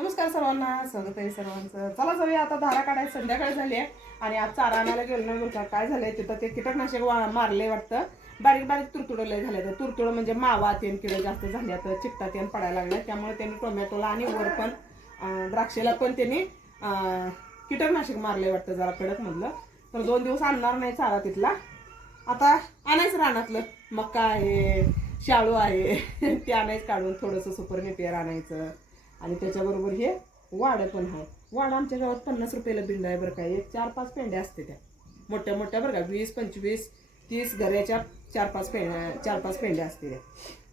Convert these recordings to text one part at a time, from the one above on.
नमस्कार सर्वांना, स्वागत आहे सर्वांचं. चला जाऊया आता धारा काढायला. संध्याकाळ झाली आहे आणि आज चारा आणायला गेलो नाही बरं का. काय झालंय तिथं ते कीटकनाशक मारले वाटतं. बारीक बारीक तुरतुडं लय झाले. तर तुरतुडं म्हणजे मावा तेन किडे जास्त झाले, तर चिकटा तेन पडायला लागले. त्यामुळे त्यांनी टोमॅटोला आणि वर पण द्राक्षेला पण त्यांनी कीटकनाशक मारले वाटतं, जरा कडक मधलं. तर 2 दिवस आणणार नाही चारा तिथला. आता आणायचं रानातलं मक्का आहे, शाळू आहे ते आणायचं काढून. थोडंसं सुपर नेपियर आणायचं आणि त्याच्याबरोबर हे वाडं पण आहे. वाडा आमच्या गावात 50 रुपयाला बिंड आहे बरं का. एक 4-5 पेंड्या असते त्या मोठ्या मोठ्या बरं का. 20, 25, 30 घऱ्याच्या 4-5 पेंड्या असते त्या.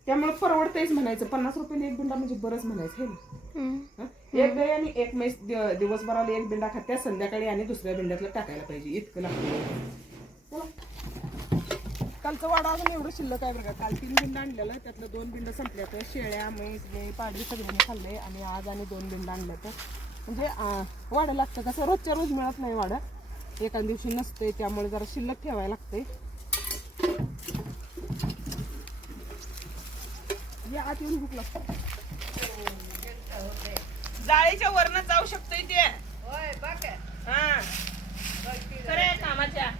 त्यामुळे परवडतेच म्हणायचं. 50 रुपयाला एक बिंडा म्हणजे बरंच म्हणायचं हे. एक गाय आणि एक म्हैस दिवसभराला एक बिंडा खात्या, संध्याकाळी आणि दुसऱ्या बिंड्यातलं टाकायला पाहिजे, इतकं लागतं. कालचं वाडा अजून एवढं शिल्लक आहे बरं का. काल 3 बिंड आणलेलं, त्यातलं 2 बिंड संपल्या. तर शेळ्या, म्हैस, गाई, पाडवी सगळ्यांनी खाल्ले आणि आज आणि 2 बिंड आणल्या. तर म्हणजे वाडं लागतं कसं, रोजच्या रोज मिळत नाही वाडं, एका दिवशी नसते. त्यामुळे जरा शिल्लक ठेवायला लागते. या आत येऊन भूक लागते. जाळीच्या वरनं जाऊ शकतोय ते. होय बघ हा खरे कामाच्या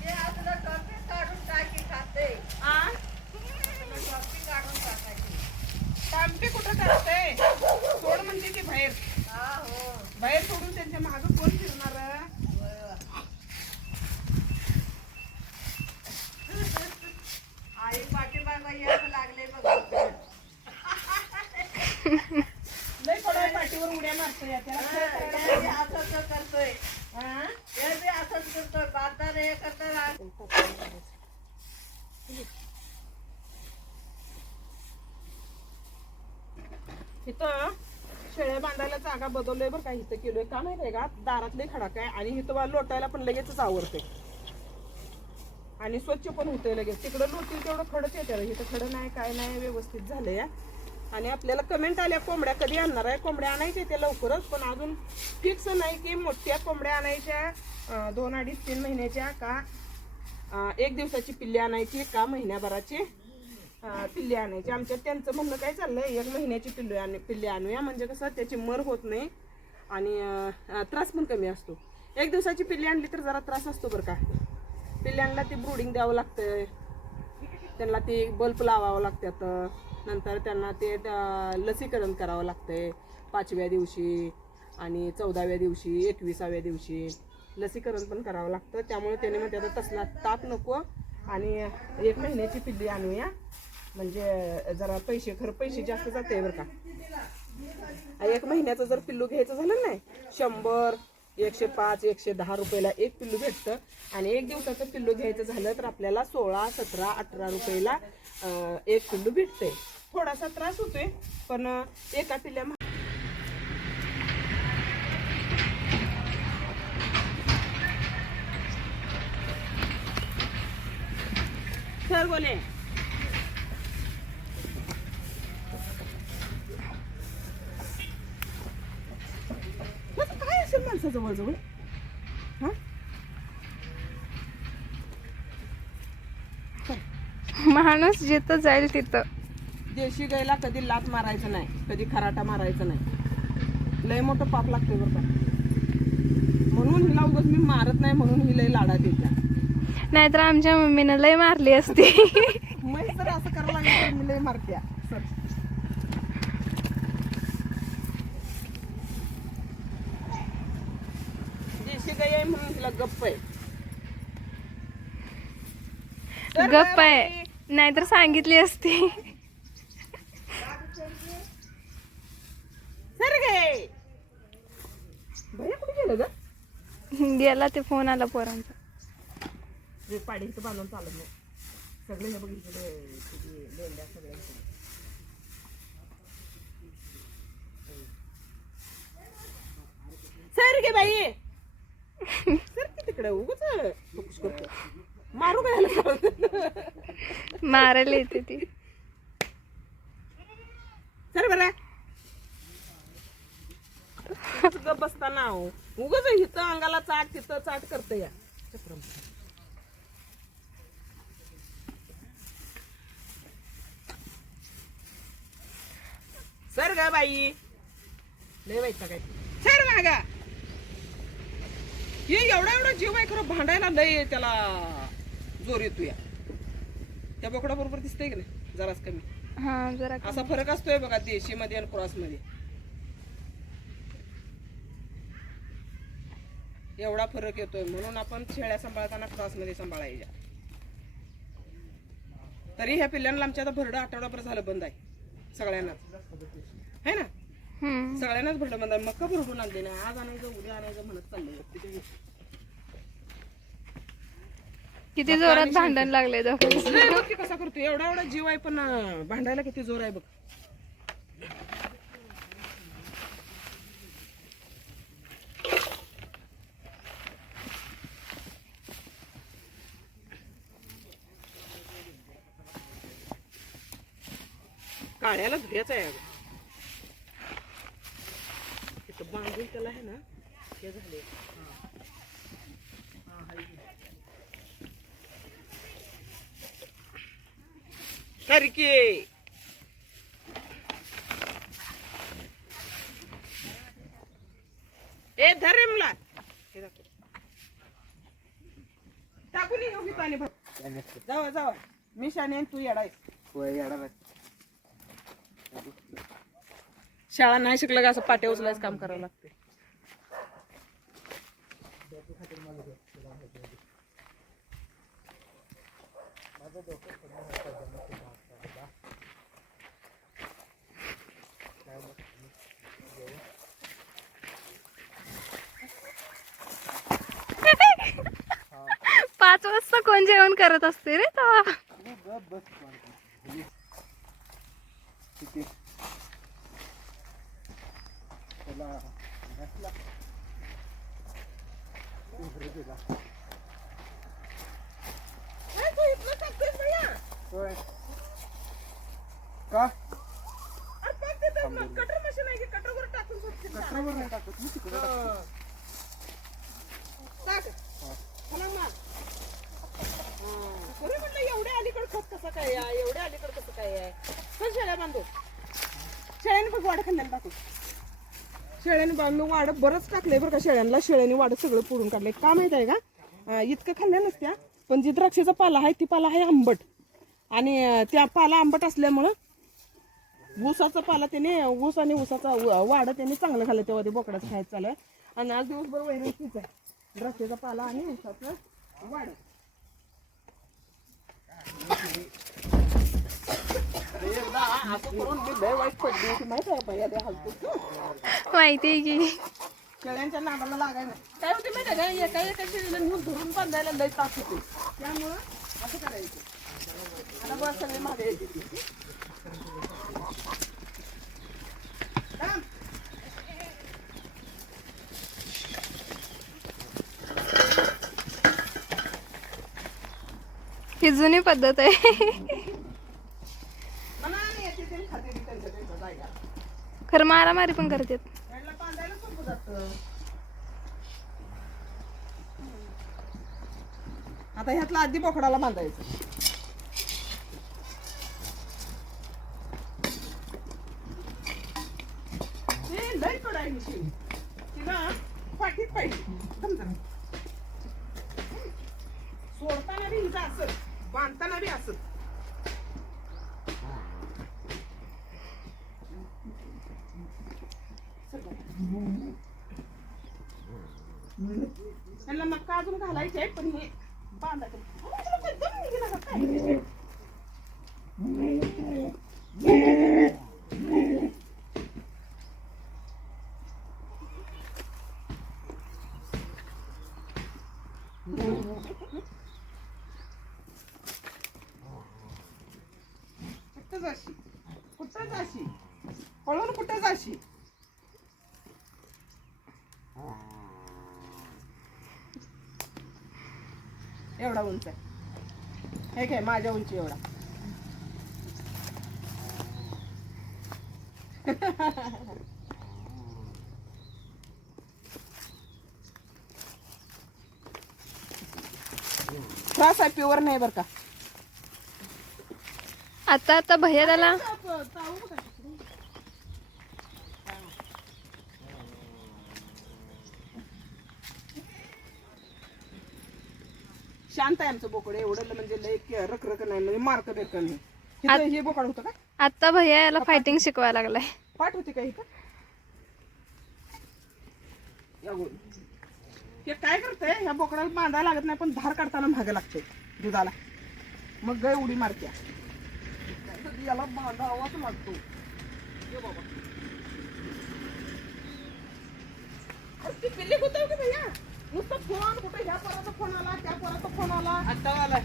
ते आपलं टॉपिक काढून टाकी खाते. टॉपिक काढून टाकायची. टांपे कुठं करते, सोड म्हणते की बाहेर. हा हो बाहेर सोडून त्यांच्या मागं कोण फिरणार. आई पाठीमागं यायला लागले बघ. लय थोड्या पाठीवर उड्या मारतोय त्याला. असंच करतोय. हे बी असंच करतोय. बाजार हे करतोय. इथं शेळ्या बांधायला जागा बदललोय बरं का. इथं केलोय का माहिती आहे का, दारातले खडाक आहे आणि इथं लोटायला पण लगेचच आवडते आणि स्वच्छ पण होतंय लगेच. तिकडं लोटील तेवढं खडच येते, इथं खडं नाही, काय नाही, व्यवस्थित झालंय. आणि आपल्याला कमेंट आल्या कोंबड्या कधी आणणार आहे. कोंबड्या आणायच्या ते लवकरच, पण अजून फिक्स नाही की मोठ्या कोंबड्या आणायच्या 2, 2.5, 3 महिन्याच्या का 1 दिवसाची पिल्ली आणायची का महिन्याभराची पिल्ली आणायची. आमच्यात त्यांचं म्हणणं काय चाललंय, 1 महिन्याची पिल्ली आणूया, म्हणजे कसं त्याची मर होत नाही आणि त्रास पण कमी असतो. 1 दिवसाची पिल्ली आणली तर जरा त्रास असतो बरं का. पिल्ल्यांना ती ब्रूडिंग द्यावं लागतंय, त्यांना ते बल्ब लावावं लागतात, नंतर त्यांना ते लसीकरण करावं लागतंय 5व्या दिवशी आणि 14व्या दिवशी, 21व्या दिवशी लसीकरण पण करावं लागतं. त्यामुळे त्याने मग त्याचा तसला ताप नको आणि 1 महिन्याची पिल्ली आणूया, म्हणजे जरा पैसे जास्त जाते बरं का. 1 महिन्याचं जर पिल्लू घ्यायचं झालं नाही, 100, 105, 110 रुपयाला एक पिल्लू भेटतं. आणि 1 दिवसाचं पिल्लू घ्यायचं झालं तर आपल्याला 16, 17, 18 रुपयाला एक पिल्लू भेटते. थोडासा त्रास होतोय पण एका पिल्ल्या सर बोले काय असेल माणसाचं जवळजवळ. हा माणूस जिथं जाईल तिथं. देशी गायला कधी लात मारायचं नाही, कधी खराटा मारायचा नाही, लय मोठं पाप लागते बरं का. म्हणून हिला उगाच मी मारत नाही, म्हणून ही लय लाडात येत्या. नाहीतर आमच्या मम्मीनं लय मारली असती. मै तर असं करायला लागलं तर मी लय मारत्या सर. देशी गाय आहे म्हणून हिला गप्प आहे. गप्प आहे, नाहीतर सांगितली असती. सर गे भैया कुठे गेलं ग. गेला, ते फोन आला पोरांचा. पाडी इथं बांधून चालत नाही. सगळे हे बघितले लेंड्या सगळ्या. सर गे बाई, सर की तिकडे उगाच करतो. मारू काय मारायला येते ती. सर बरं गप बसताना उगाच इथं अंगाला चाट तिथं चाट करत या. सर ग बाई, लय व्हायचा काय सर मागा हे एवढा जीव आहे खरं भांडायला लय त्याला जोर येतो या त्या बोकडा बरोबर दिसतंय की नाही जराच कमी हा जरा असा फरक असतोय बघा देशी मध्ये आणि क्रॉस मध्ये एवढा फरक येतोय म्हणून आपण शेळ्या सांभाळताना क्रॉस मध्ये सांभाळायच्या तरी ह्या पिल्ल्यांना आमच्या आता भरडं आठवडाभर झालं बंद आहे सगळ्यांनाच है ना सगळ्यांनाच भरडं बंद आहे मक्का भरडून आणले ना आज आणायचं उद्या आणायचं म्हणत चाललंय किती जोरात भांडण लागले कसा करतो एवढा जीव आहे पण भांडायला किती जोर आहे बघ काळ्याला धुयाच आहे अगं इथं बांधून त्याला आहे ना हे झाले सारखे ए धर रे मुला हे दाखव. टाकून येऊ की पाणी भर जावा जावा मी शाने तू येडायस शाळा नाही शिकलं का असं पाट्या उचलायचं काम करावं लागते पाच वाजता कोण जेवण करत असते रे तेव्हा का कटर मशीन आहे की कटरवर टाकून कटरवर नाही टाकत मी तिकडे टाक मला मार खरं म्हटलं एवढ्या अलीकडे खत कसं काय आहे एवढ्या अलीकडे कसं काय आहे तर शेळ्या बांधू शेळ्याने बघ वाड खाल्ल्याला टाकू शेळ्याने बांधून वाड बरंच टाकलंय बरं का शेळ्यांना शेळ्याने वाड सगळं पोडून काढलंय का माहित आहे का इतकं खाल्ल्या नसत्या पण जी द्राक्षाचा पाला आहे ती पाला आहे आंबट आणि त्या पाला आंबट असल्यामुळं ऊसाचा पाला त्याने ऊस आणि ऊसाचा वाड त्याने चांगलं खाल्लं तेव्हा ते बोकडाचं खायचं चालू आहे आणि आज दिवसभर वैरण तीच आहे द्राक्षाचा पाला आणि ऊसाचं वाड असं करून मी लय वाईट पडली होती माहिती आहे पहिल्या त्या हलतो माहिती आहे की शेळ्यांच्या नादाला लागायला काय होते माहिती आहे का एका एका शेळीला नेऊन धरून बांधायला लय ताप होते त्यामुळं असं करायचं आता बस सगळे मागे यायची ती ही जुनी पद्धत आहे खरं मारामारी पण करतात आता ह्यातला आधी बोकडाला बांधायचं लय पडायची तिला पाठीत पाहिजे सोडताना बी हिचा असत बांधताना बी असत त्यांना मक्का अजून घालायचे आहे पण हे बांधायचं कुठं जाशी कुठं जाशी पळून कुठं जाशी एवढा उंच आहे हे काय माझ्या उंची एवढा त्रास आहे प्युअर नाही बर का आता भैया त्याला शांत आहे आमचं बोकड, एवढं म्हणजे लय रखरख नाही, म्हणजे मार्क बेरक नाही. इथं हे बोकड होतं का? आता भैया याला फायटिंग शिकवायला लागलाय. पाठ होती का इथं? हे काय करतंय, ह्या बोकडाला बांधायला लागत नाही, पण धार काढताना मागे लागते दुधाला, मग गाय उडी मारत्या. याला बांधावाच लागतो. ये बाबा, अरे ती पिल्ली होतं की भैया, नुसतं फोन, कुठे ह्या पोराचा फोन आला, त्या पोराचा फोन आला, आता आला